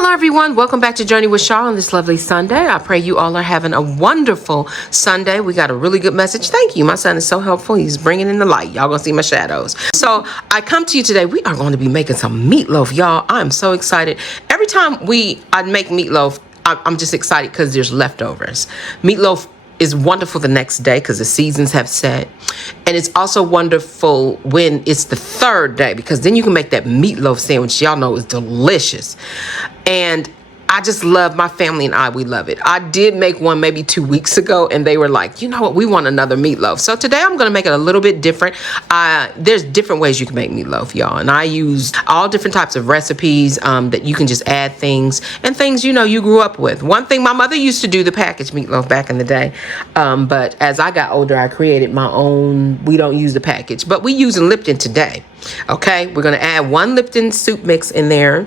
Hello everyone, welcome back to Journey with Shaw on this lovely Sunday. I pray you all are having a wonderful Sunday. We got a really good message. Thank you. My son is so helpful. He's bringing in the light. Y'all gonna see my shadows. So I come to you today. We are going to be making some meatloaf, y'all. I'm so excited. Every time I make meatloaf, I'm just excited because there's leftovers. Meatloaf is wonderful the next day because the seasons have set. And it's also wonderful when it's the third day because then you can make that meatloaf sandwich. Y'all know is delicious. And I just love, my family and we love it. I did make one maybe 2 weeks ago and they were like, you know what, we want another meatloaf. So today I'm gonna make it a little bit different. There's different ways you can make meatloaf, y'all. And I use all different types of recipes that you can just add things and things, you know, you grew up with. One thing, my mother used to do the packaged meatloaf back in the day. But as I got older, I created my own. We don't use the package, but we use Lipton today. Okay, we're gonna add 1 Lipton soup mix in there.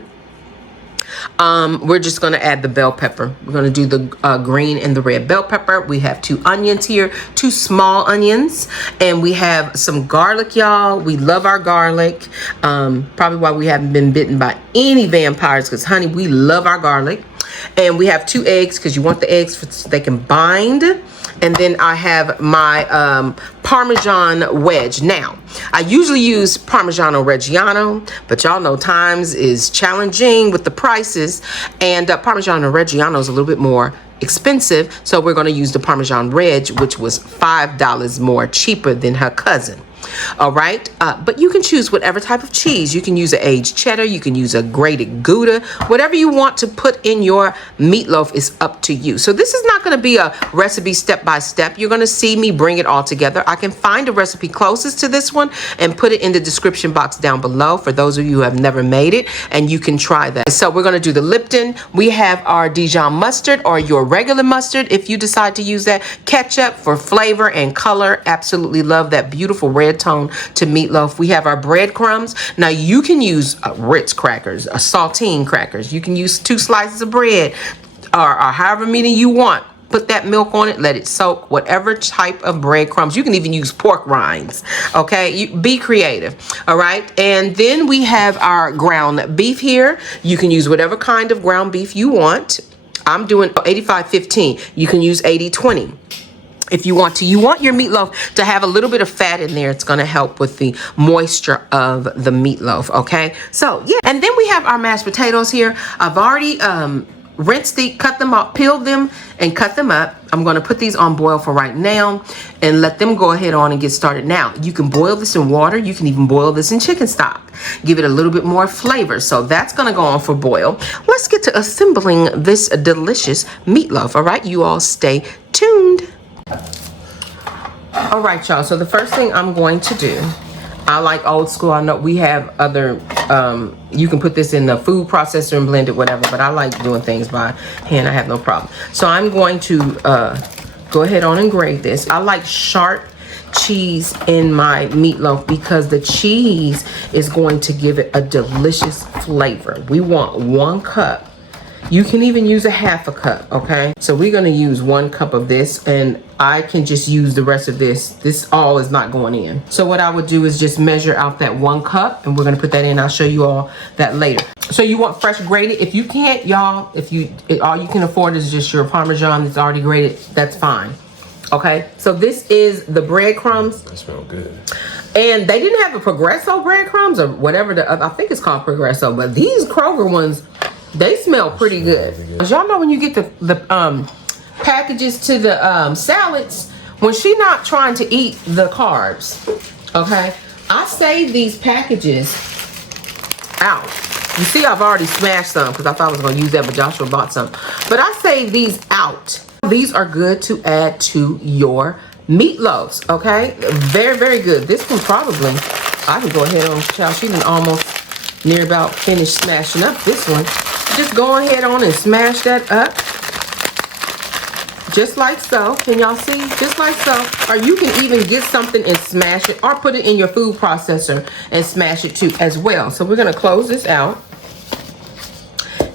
We're just going to add the bell pepper. We're going to do the green and the red bell pepper. We have 2 onions here, 2 small onions, and we have some garlic, y'all. We love our garlic. Probably why we haven't been bitten by any vampires, because honey, we love our garlic. And we have 2 eggs because you want the eggs so they can bind. And then I have my Parmesan wedge. Now, I usually use Parmigiano Reggiano, but y'all know times is challenging with the prices. And Parmigiano Reggiano is a little bit more expensive. So we're going to use the Parmesan Reg, which was $5 more cheaper than her cousin. All right, but you can choose whatever type of cheese. You can use an aged cheddar, you can use a grated Gouda, whatever you want to put in your meatloaf is up to you. So this is not going to be a recipe step by step. You're going to see me bring it all together. I can find a recipe closest to this one and put it in the description box down below for those of you who have never made it, and you can try that. So we're going to do the Lipton. We have our Dijon mustard or your regular mustard if you decide to use that. Ketchup for flavor and color. Absolutely love that beautiful red tone to meatloaf. We have our breadcrumbs. Now you can use Ritz crackers, saltine crackers. You can use 2 slices of bread or however many you want. Put that milk on it, let it soak, whatever type of breadcrumbs. You can even use pork rinds, okay? Be creative, all right? And then we have our ground beef here. You can use whatever kind of ground beef you want. I'm doing 85-15. You can use 80-20. If you want to, you want your meatloaf to have a little bit of fat in there. It's going to help with the moisture of the meatloaf, okay? So, yeah. And then we have our mashed potatoes here. I've already cut them up, peeled them, and cut them up. I'm going to put these on boil for right now and let them go ahead on and get started. Now, you can boil this in water. You can even boil this in chicken stock. Give it a little bit more flavor. So that's going to go on for boil. Let's get to assembling this delicious meatloaf, all right? You all stay tuned. All right, y'all, so the first thing I'm going to do, I like old school. I know we have other, you can put this in the food processor and blend it, whatever, but I like doing things by hand. I have no problem. So I'm going to go ahead on and grate this. I like sharp cheese in my meatloaf because the cheese is going to give it a delicious flavor. We want 1 cup. You can even use a half a cup, okay? So we're gonna use 1 cup of this, and I can just use the rest of this. This all is not going in. So what I would do is just measure out that 1 cup, and we're gonna put that in. I'll show you all that later. So you want fresh grated. If you can't, y'all, all you can afford is just your Parmesan that's already grated, that's fine. Okay, so this is the breadcrumbs. That smells good. And they didn't have a Progresso breadcrumbs or whatever I think it's called Progresso, but these Kroger ones, they smell pretty good. Cause y'all know when you get the packages to the salads, when she not trying to eat the carbs, okay? I save these packages out. You see, I've already smashed some because I thought I was gonna use that, but Joshua bought some. But I save these out. These are good to add to your meatloaves, okay? Very, very good. This can probably, I can go ahead on, child, she can almost near about finished smashing up this one. Just go ahead on and smash that up. Just like so. Can y'all see? Just like so. Or you can even get something and smash it, or put it in your food processor and smash it too as well. So we're going to close this out.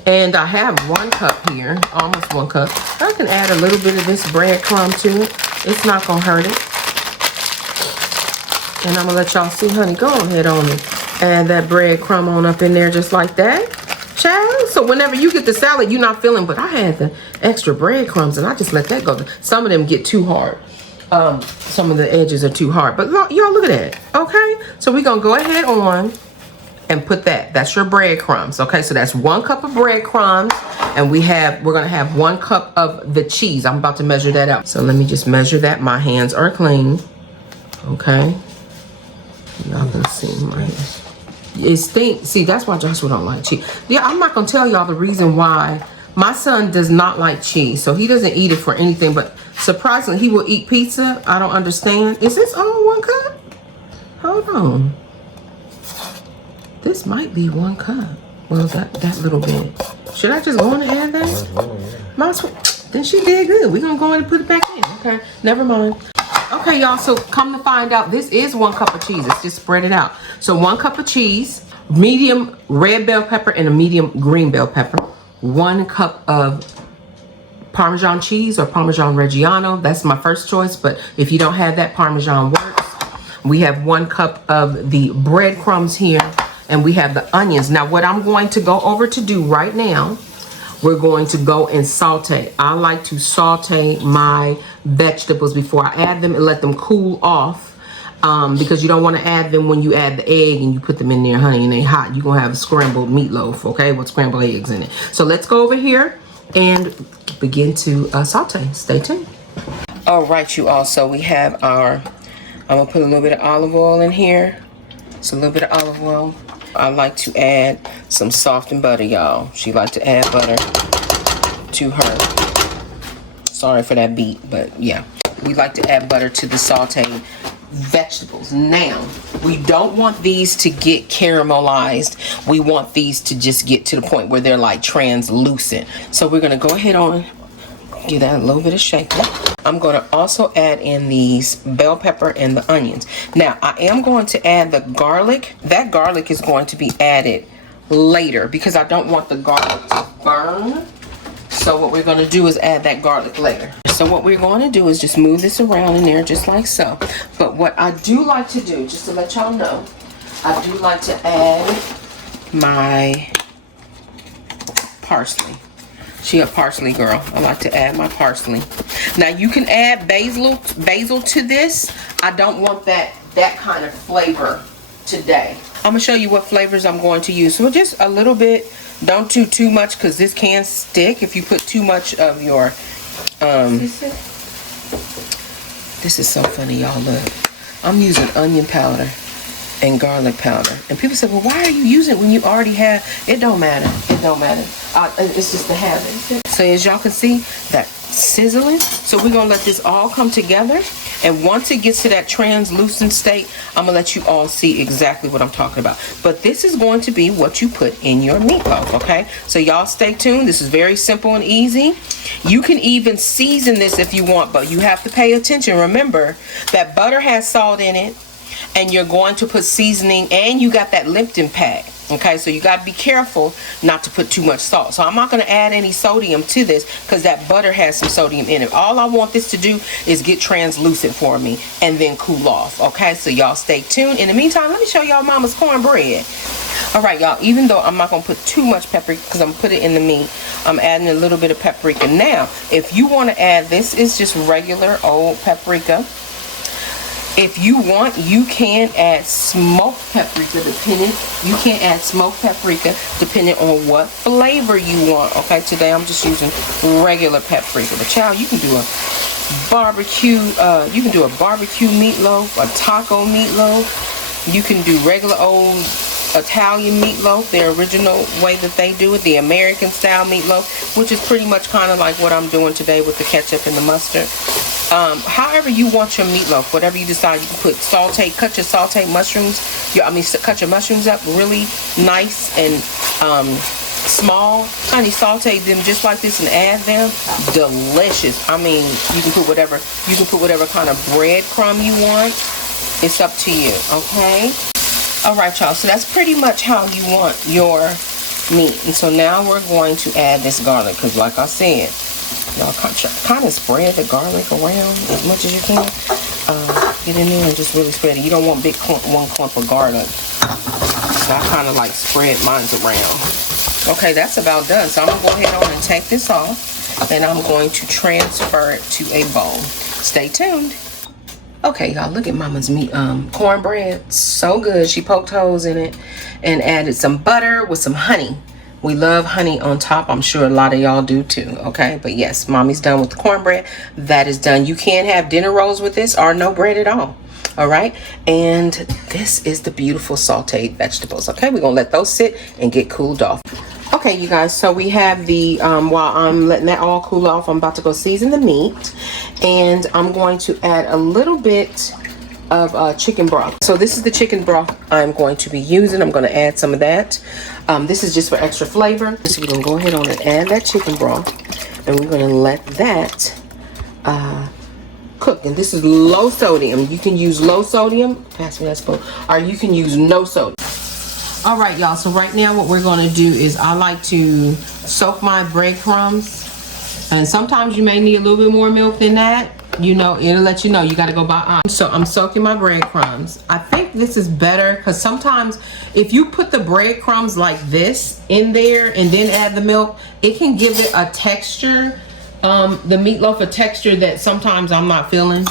And I have 1 cup here, almost 1 cup. I can add a little bit of this breadcrumb to it. It's not going to hurt it. And I'm going to let y'all see, honey, go ahead on and add that breadcrumb on up in there just like that. Child, So whenever you get the salad, you're not feeling, but I had the extra breadcrumbs and I just let that go. Some of them get too hard. Some of the edges are too hard, but y'all look at that. Okay, so we're gonna go ahead on and put that. That's your breadcrumbs. Okay, so that's 1 cup of breadcrumbs, and we're gonna have 1 cup of the cheese. I'm about to measure that out. So let me just measure that. My hands are clean. Okay, y'all can see my hands. It stinks. See, that's why Joshua don't like cheese. Yeah, I'm not gonna tell y'all the reason why. My son does not like cheese, so he doesn't eat it for anything, but surprisingly, he will eat pizza. I don't understand. Is this all 1 cup? Hold on. This might be 1 cup. Well, that little bit. Should I just go on and add that? Then she did good. We're gonna go in and put it back in. Okay, never mind. Okay, y'all, so come to find out, this is 1 cup of cheese. Let's just spread it out. So 1 cup of cheese, medium red bell pepper and a medium green bell pepper, 1 cup of Parmesan cheese or Parmesan Reggiano. That's my first choice, but if you don't have that, Parmesan works. We have 1 cup of the breadcrumbs here, and we have the onions. Now, what I'm going to go over to do right now, we're going to go and saute. I like to saute my vegetables before I add them and let them cool off, because you don't want to add them when you add the egg and you put them in there, honey, and they hot. You're going to have a scrambled meatloaf, okay, with scrambled eggs in it. So let's go over here and begin to saute. Stay tuned. All right, you all. So we have I'm going to put a little bit of olive oil in here. It's a little bit of olive oil. I like to add some softened butter, y'all. She like to add butter to her. Sorry for that beat, but yeah. We like to add butter to the sauteed vegetables. Now, we don't want these to get caramelized. We want these to just get to the point where they're like translucent. So we're going to go ahead on, give that a little bit of shaking. I'm going to also add in these bell pepper and the onions. Now, I am going to add the garlic. That garlic is going to be added later because I don't want the garlic to burn. So what we're going to do is add that garlic later. So what we're going to do is just move this around in there just like so. But what I do like to do, just to let y'all know, I do like to add my parsley. She a parsley girl. I like to add my parsley. Now you can add basil to this. I don't want that kind of flavor today. I'm gonna show you what flavors I'm going to use. So just a little bit. Don't do too much because this can stick if you put too much of your this is so funny, y'all. Look, I'm using onion powder and garlic powder, and people say, well, why are you using it when you already have? It don't matter. It don't matter. It's just the habit. So as y'all can see, that sizzling. So we're gonna let this all come together, and once it gets to that translucent state, I'm gonna let you all see exactly what I'm talking about. But this is going to be what you put in your meatloaf, okay? So y'all stay tuned. This is very simple and easy. You can even season this if you want, but you have to pay attention. Remember that butter has salt in it, and you're going to put seasoning, and you got that Lipton pack. Okay, so you got to be careful not to put too much salt. So I'm not going to add any sodium to this because that butter has some sodium in it. All I want this to do is get translucent for me and then cool off. Okay, so y'all stay tuned. In the meantime, let me show y'all mama's cornbread. All right, y'all, even though I'm not going to put too much paprika because I'm going to put it in the meat, I'm adding a little bit of paprika. Now, if you want to add, this is just regular old paprika. If you want, you can add smoked paprika depending. You can add smoked paprika depending on what flavor you want. Okay, today I'm just using regular paprika. But child, you can do a barbecue. You can do a barbecue meatloaf, a taco meatloaf. You can do regular old Italian meatloaf, the original way that they do it, the American style meatloaf, which is pretty much kind of like what I'm doing today with the ketchup and the mustard. However you want your meatloaf, whatever you decide, you can put cut your sauteed mushrooms, cut your mushrooms up really nice and small. Honey, saute them just like this and add them. Delicious. I mean, you can put whatever kind of breadcrumb you want. It's up to you, okay? All right, y'all, so that's pretty much how you want your meat. And so now we're going to add this garlic because like I said, y'all kind of spread the garlic around as much as you can. Get in there and just really spread it. You don't want one clump of garlic. So I kind of like spread mine around. Okay, that's about done. So I'm gonna go ahead on and take this off, and I'm going to transfer it to a bowl. Stay tuned. Okay, y'all, look at Mama's meat cornbread. So good. She poked holes in it and added some butter with some honey. We love honey on top. I'm sure a lot of y'all do too, okay? But yes, Mommy's done with the cornbread. That is done. You can have dinner rolls with this or no bread at all. All right, and this is the beautiful sauteed vegetables. Okay, we're gonna let those sit and get cooled off. Okay, you guys, so we have the while I'm letting that all cool off, I'm about to go season the meat, and I'm going to add a little bit of chicken broth. So this is the chicken broth I'm going to be using. I'm going to add some of that. This is just for extra flavor. So we're gonna go ahead on and add that chicken broth, and we're gonna let that cook. And this is low sodium. You can use low sodium, pass me that spoon, or you can use no sodium. All right, y'all, so right now what we're going to do is I like to soak my breadcrumbs, and sometimes you may need a little bit more milk than that. You know, it'll let you know you got to go by. So I'm soaking my breadcrumbs. I think this is better because sometimes if you put the breadcrumbs like this in there and then add the milk, it can give it a texture, the meatloaf a texture that sometimes I'm not feeling.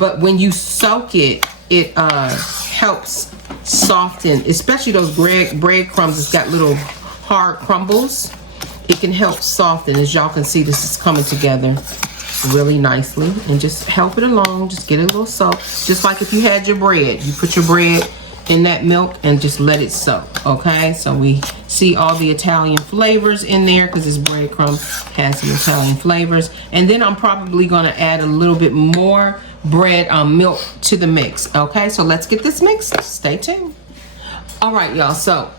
But when you soak it, it helps soften, especially those breadcrumbs. It's got little hard crumbles. It can help soften. As y'all can see, this is coming together really nicely, and just help it along. Just get a little soak, just like if you had your bread. You put your bread in that milk and just let it soak. Okay, so we see all the Italian flavors in there because this breadcrumb has some Italian flavors. And then I'm probably going to add a little bit more bread milk to the mix. Okay, so let's get this mixed. Stay tuned. All right, y'all, so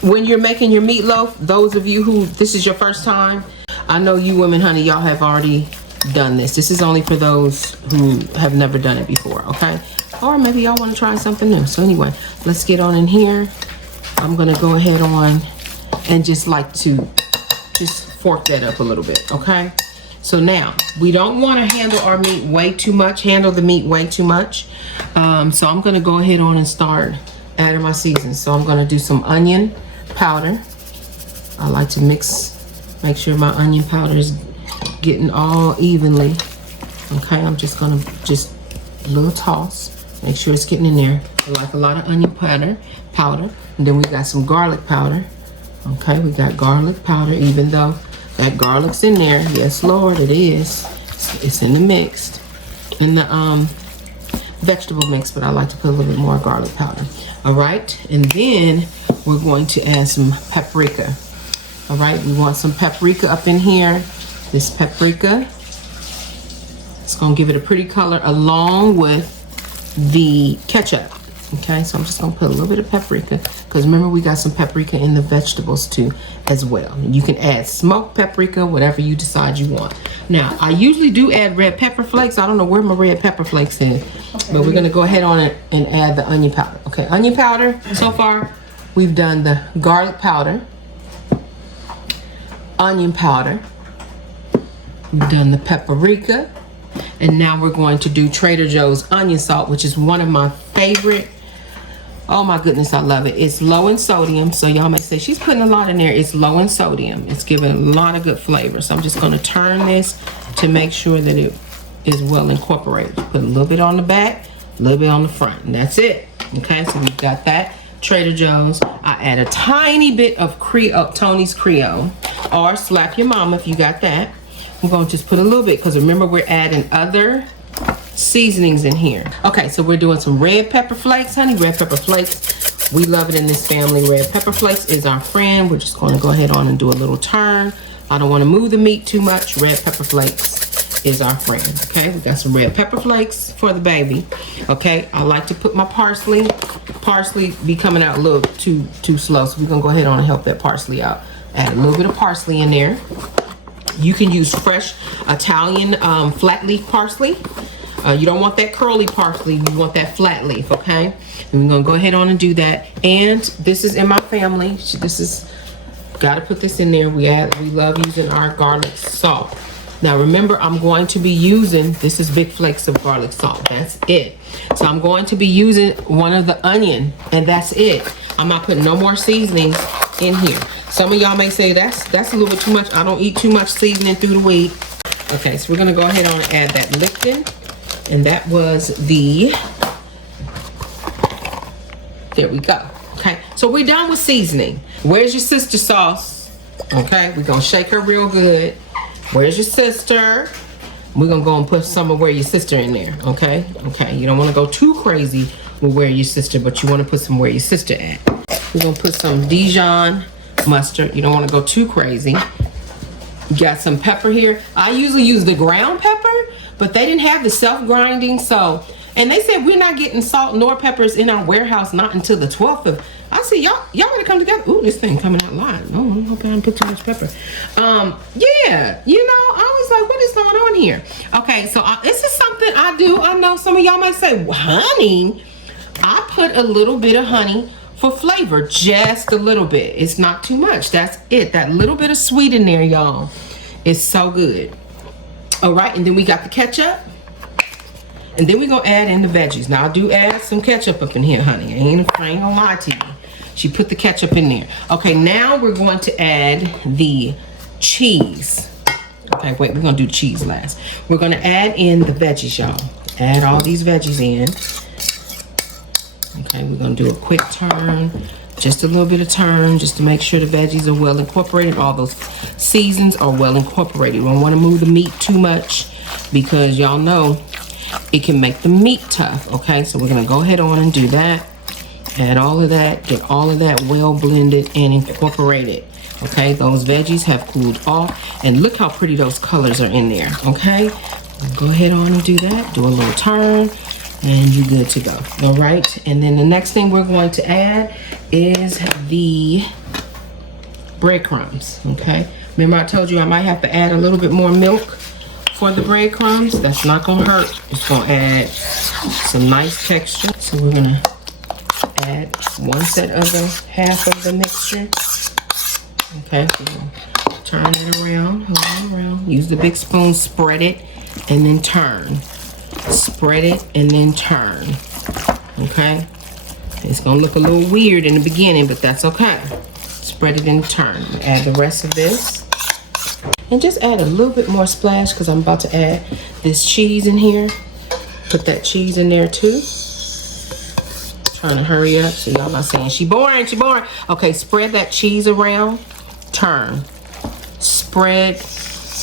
when you're making your meatloaf, those of you who this is your first time, I know you women, honey, y'all have already done this. This is only for those who have never done it before, okay? Or maybe y'all want to try something new. So anyway, let's get on in here. I'm gonna go ahead on and just like to just fork that up a little bit, okay? So now we don't want to handle our meat way too much, so I'm gonna go ahead on and start adding my seasons. So I'm gonna do some onion powder. I like to make sure my onion powder is getting all evenly. Okay, I'm just gonna a little toss, make sure it's getting in there. I like a lot of onion powder, and then we got some garlic powder. Okay, we got garlic powder, even though that garlic's in there. Yes, Lord, it is. It's in the mix, in the vegetable mix, but I like to put a little bit more garlic powder. All right, and then we're going to add some paprika. All right, we want some paprika up in here. This paprika, it's gonna give it a pretty color along with the ketchup. Okay, so I'm just gonna put a little bit of paprika, because remember we got some paprika in the vegetables too as well. You can add smoked paprika, whatever you decide you want. Now, I usually do add red pepper flakes. I don't know where my red pepper flakes is, but we're gonna go ahead on it and add the onion powder. Okay, onion powder, so far we've done the garlic powder, onion powder, we've done the paprika, and now we're going to do Trader Joe's onion salt, which is one of my favorite. Oh my goodness, I love it. It's low in sodium, so y'all may say she's putting a lot in there. It's low in sodium. It's giving a lot of good flavor. So I'm just going to turn this to make sure that it is well incorporated. Put a little bit on the back, a little bit on the front, and that's it. Okay, so we've got that. Trader Joe's. I add a tiny bit of Tony's Creole, or Slap Your Mama if you got that. We're going to just put a little bit, because remember we're adding other seasonings in here. Okay, so we're doing some red pepper flakes, honey. Red pepper flakes, we love it in this family. Red pepper flakes is our friend. We're just going to go ahead on and do a little turn. I don't want to move the meat too much. Red pepper flakes is our friend. Okay, we got some red pepper flakes for the baby. Okay, I like to put my parsley be coming out a little too slow, so we're gonna go ahead on and help that parsley out. Add a little bit of parsley in there. You can use fresh Italian flat leaf parsley. You don't want that curly parsley, you want that flat leaf, okay? And we're gonna go ahead on and do that. And this is in my family. This is, gotta put this in there. We love using our garlic salt. Now remember, I'm going to be using, this is big flakes of garlic salt, that's it. So I'm going to be using one of the onion, and that's it. I'm not putting no more seasonings in here. Some of y'all may say that's a little bit too much. I don't eat too much seasoning through the week. Okay, so we're gonna go ahead on and add that Lipton. And that was the, there we go. Okay, so we're done with seasoning. Where's your sister sauce? Okay, we're gonna shake her real good. Where's your sister? We're gonna go and put some of where your sister in there, okay? Okay, you don't wanna go too crazy with where your sister, but you wanna put some where your sister at. We're gonna put some Dijon mustard. You don't wanna go too crazy. You got some pepper here. I usually use the ground pepper, but they didn't have the self-grinding, so, and they said we're not getting salt nor peppers in our warehouse not until the 12th of, I see y'all gotta come together. Ooh, this thing coming out live. Oh, I hope I didn't put too much pepper. Yeah, you know, I was like, what is going on here? Okay, so this is something I do. I know some of y'all might say, well, honey. I put a little bit of honey for flavor, just a little bit. It's not too much. That's it. That little bit of sweet in there, y'all, is so good. All right, and then we got the ketchup. And then we're gonna add in the veggies. Now I do add some ketchup up in here, honey. I ain't gonna lie to you. She put the ketchup in there. Okay, now we're going to add the cheese. Okay, wait, we're gonna do cheese last. We're gonna add in the veggies, y'all. Add all these veggies in. Okay, we're gonna do a quick turn. Just a little bit of turn, just to make sure the veggies are well incorporated. All those seasons are well incorporated. We don't wanna move the meat too much because y'all know it can make the meat tough, okay? So we're gonna go ahead on and do that. Add all of that, get all of that well blended and incorporated, okay? Those veggies have cooled off, and look how pretty those colors are in there, okay? Go ahead on and do that, do a little turn, and you're good to go, all right? And then the next thing we're going to add is the breadcrumbs, okay? Remember I told you I might have to add a little bit more milk for the breadcrumbs. That's not gonna hurt. It's gonna add some nice texture. So we're gonna add one set of the half of the mixture. Okay, so we'll turn it around, hold it around. Use the big spoon, spread it, and then turn. Spread it and then turn. Okay? It's gonna look a little weird in the beginning, but that's okay. Spread it and turn. Add the rest of this. And just add a little bit more splash because I'm about to add this cheese in here. Put that cheese in there too. Trying to hurry up so y'all not saying she boring, she boring. Okay, spread that cheese around. Turn. Spread,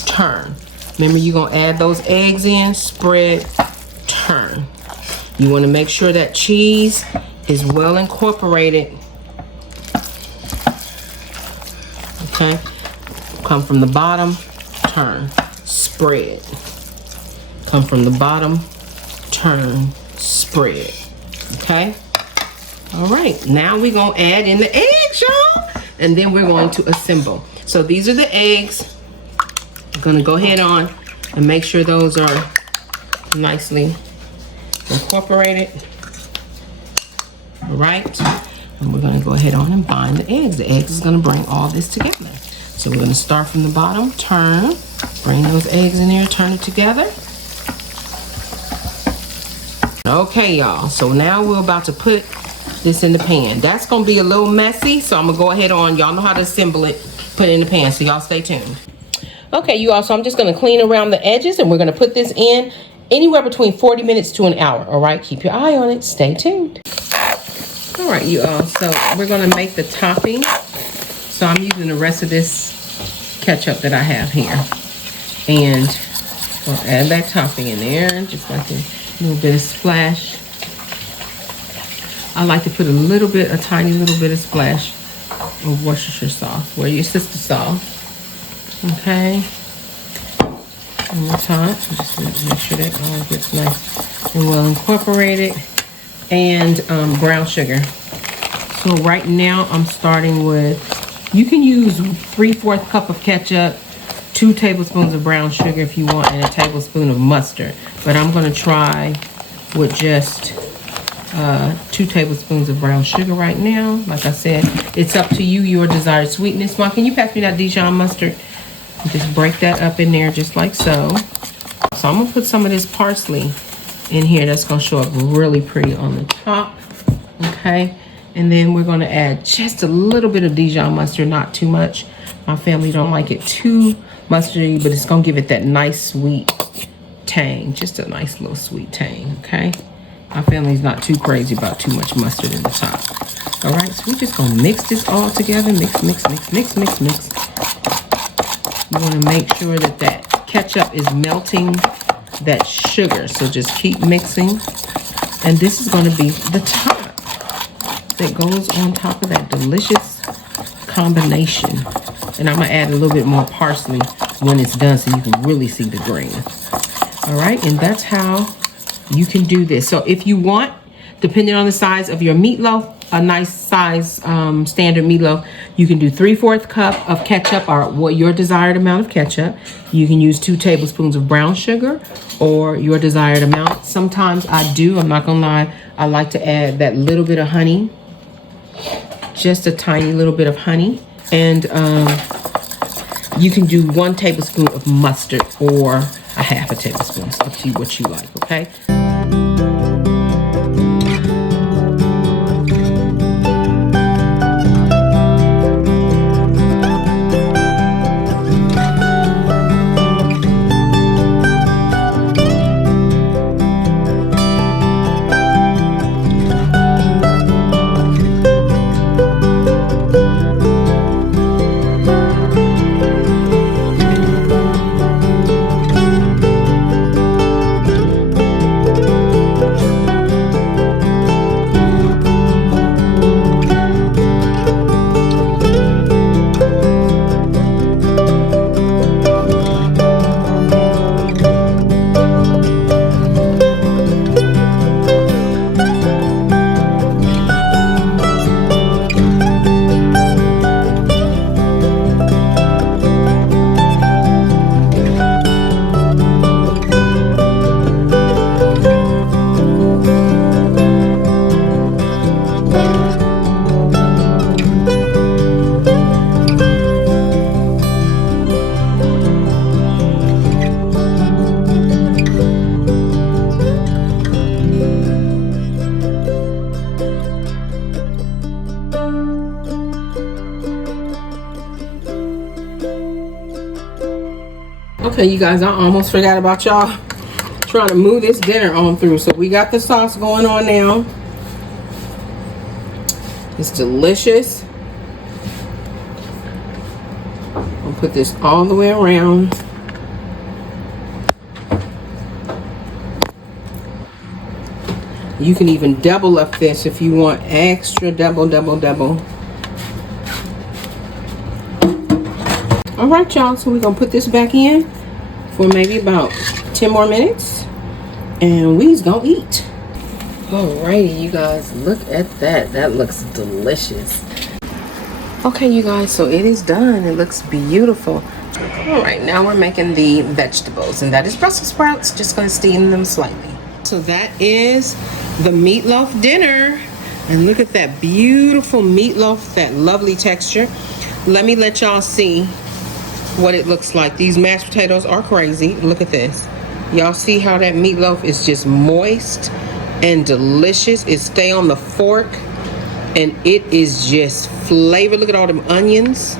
turn. Remember, you're gonna add those eggs in. Spread, turn. You want to make sure that cheese is well incorporated. Okay. Come from the bottom, turn, spread. Come from the bottom, turn, spread. Okay? All right, now we're gonna add in the eggs, y'all, and then we're going to assemble. So these are the eggs. I'm gonna go ahead on and make sure those are nicely incorporated. All right, and we're gonna go ahead on and bind the eggs. The eggs is gonna bring all this together. So we're gonna start from the bottom, turn, bring those eggs in there, turn it together. Okay, y'all, so now we're about to put this in the pan. That's gonna be a little messy, so I'm gonna go ahead on. Y'all know how to assemble it, put it in the pan, so y'all stay tuned. Okay, you all, so I'm just gonna clean around the edges and we're gonna put this in anywhere between 40 minutes to an hour, all right? Keep your eye on it, stay tuned. All right, you all, so we're gonna make the topping. So I'm using the rest of this ketchup that I have here. And we'll add that topping in there, just like a little bit of splash. I like to put a tiny little bit of splash of Worcestershire sauce, where your sister sauce. Okay. One more time, so just make sure that all gets nice and well incorporated. And brown sugar. So right now I'm starting with, you can use 3/4 cup of ketchup, 2 tablespoons of brown sugar if you want, and a tablespoon of mustard. But I'm gonna try with just 2 tablespoons of brown sugar right now. Like I said, it's up to you, your desired sweetness. Mom, can you pass me that Dijon mustard? Just break that up in there just like so. So I'm gonna put some of this parsley in here. That's gonna show up really pretty on the top. Okay, And then we're gonna add just a little bit of Dijon mustard, not too much. My family don't like it too mustardy, but it's gonna give it that nice sweet tang, just a nice little sweet tang, okay? My family's not too crazy about too much mustard in the top. All right, so we're just gonna mix this all together. Mix, mix, mix, mix, mix, mix. You wanna make sure that that ketchup is melting that sugar, so just keep mixing. And this is gonna be the top that goes on top of that delicious combination. And I'm gonna add a little bit more parsley when it's done so you can really see the green. All right, and that's how you can do this. So if you want, depending on the size of your meatloaf, a nice size standard meatloaf, you can do 3/4 cup of ketchup or what your desired amount of ketchup. You can use 2 tablespoons of brown sugar or your desired amount. Sometimes I'm not gonna lie, I like to add that little bit of honey, just a tiny little bit of honey. And you can do 1 tablespoon of mustard or a 1/2 tablespoon. It's up to you what you like, okay? Okay, you guys, I almost forgot about y'all. Trying to move this dinner on through. So we got the sauce going on now. It's delicious. I'll put this all the way around. You can even double up this if you want extra double. All right, y'all, so we're gonna put this back in for maybe about 10 more minutes and we's gonna eat. Alrighty, you guys, look at that. That looks delicious. Okay, you guys, so it is done. It looks beautiful. All right, now we're making the vegetables, and that is Brussels sprouts. Just gonna steam them slightly. So that is the meatloaf dinner. And look at that beautiful meatloaf, that lovely texture. Let me let y'all see what it looks like. These mashed potatoes are crazy. Look at this. Y'all see how that meatloaf is just moist and delicious. It stay on the fork and it is just flavor. Look at all them onions.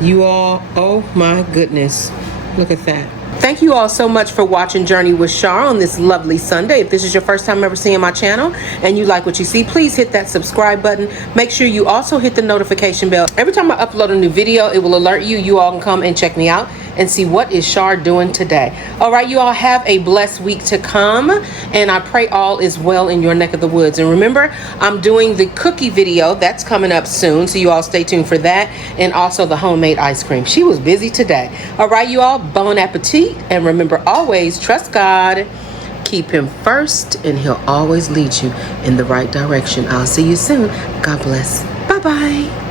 You all, oh my goodness. Look at that. Thank you all so much for watching Journey with Char on this lovely Sunday. If this is your first time ever seeing my channel and you like what you see, please hit that subscribe button. Make sure you also hit the notification bell. Every time I upload a new video, it will alert you. You all can come and check me out and see what is Char doing today. All right, you all have a blessed week to come, and I pray all is well in your neck of the woods. And remember, I'm doing the cookie video that's coming up soon, so you all stay tuned for that, and also the homemade ice cream. She was busy today. All right, you all, bon appetit, and remember, always trust God, keep him first, and he'll always lead you in the right direction. I'll see you soon. God bless. Bye-bye.